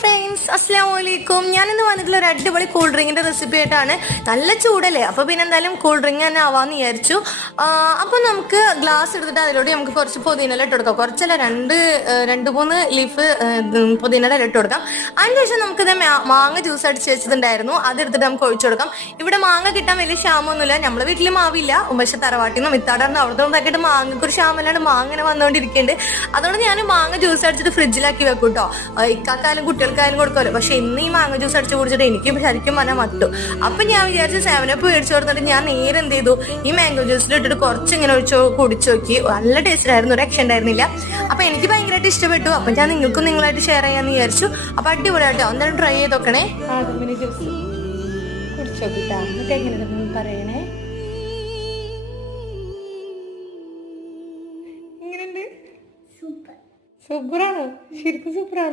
Friends, അസ്സലാമു അലൈക്കും. ഞാനിന്ന് വന്നിട്ടുള്ള ഒരു അടിപൊളി കൂൾ ഡ്രിങ്കിന്റെ റെസിപ്പി ആയിട്ടാണ്. നല്ല ചൂടല്ലേ, അപ്പൊ പിന്നെ എന്തായാലും കൂൾ ഡ്രിങ്ക് തന്നെ ആവാന്ന് വിചാരിച്ചു. അപ്പൊ നമുക്ക് ഗ്ലാസ് എടുത്തിട്ട് അതിലൂടെ നമുക്ക് കുറച്ച് പുതിനയില ഇട്ട് കൊടുക്കാം. കുറച്ചല്ല, രണ്ട് മൂന്ന് ലീഫ് പുതിനയില ഇട്ട് കൊടുക്കാം. അതിനുശേഷം നമുക്ക് മാങ്ങ ജ്യൂസ് അടിച്ച് വെച്ചിട്ടുണ്ടായിരുന്നു, അതെടുത്തിട്ട് നമുക്ക് ഒഴിച്ചു കൊടുക്കാം. ഇവിടെ മാങ്ങ കിട്ടാൻ വലിയ ക്ഷാമൊന്നുമില്ല. നമ്മളെ വീട്ടിൽ മാവില്ല, പക്ഷെ തറവാട്ടിൽ നിന്നും ഇത്താടർന്ന് അവിടുത്തെ നോക്കിയിട്ട് മാങ്ങക്ക് ഒരു ക്ഷാമല്ലാണ്. മാങ്ങ ഇങ്ങനെ വന്നുകൊണ്ടിരിക്കുന്നുണ്ട്. അതുകൊണ്ട് ഞാൻ മാങ്ങ ജ്യൂസ് അടിച്ചിട്ട് ഫ്രിഡ്ജിലാക്കി വെക്കും കേട്ടോ. ഇക്കാക്കായാലും കുട്ടികൾക്കായാലും കൊടുക്കുമല്ലോ. പക്ഷെ ഇന്ന് ഈ മാങ്ങ ജ്യൂസ് അടിച്ച് കുടിച്ചിട്ട് എനിക്ക് ശരിക്കും പറഞ്ഞാൽ മട്ടു. അപ്പൊ ഞാൻ വിചാരിച്ചു 7up മേടിച്ചു കൊടുത്തിട്ട് ഞാൻ നേരെ എന്ത് ചെയ്തു, ഈ മാംഗോ ജ്യൂസിൽ ഇട്ടിട്ട് കുറച്ച് ഇങ്ങനെ കുടിച്ചു നോക്കി. നല്ല ടേസ്റ്റ് ആയിരുന്നു, ഒരു രക്ഷ ഉണ്ടായിരുന്നില്ല. അപ്പൊ എനിക്ക് ഭയങ്കരമായിട്ട് ഇഷ്ടപ്പെട്ടു. അപ്പൊ ഞാൻ നിങ്ങൾക്കും നിങ്ങളായിട്ട് ഷെയർ ചെയ്യാന്ന് വിചാരിച്ചു. അപ്പൊ അടിപൊളിയായിട്ടോ, എന്തായാലും ട്രൈ ചെയ്ത് നോക്കണേ. ജ്യൂസ് കുടിച്ചു നോക്കിട്ടാ, എന്നിട്ട് എങ്ങനെയുണ്ടെന്ന് പറയണേ. എങ്ങനെയുണ്ട്? സൂപ്പറാണോ? ശരിക്കും സൂപ്പറാണോ?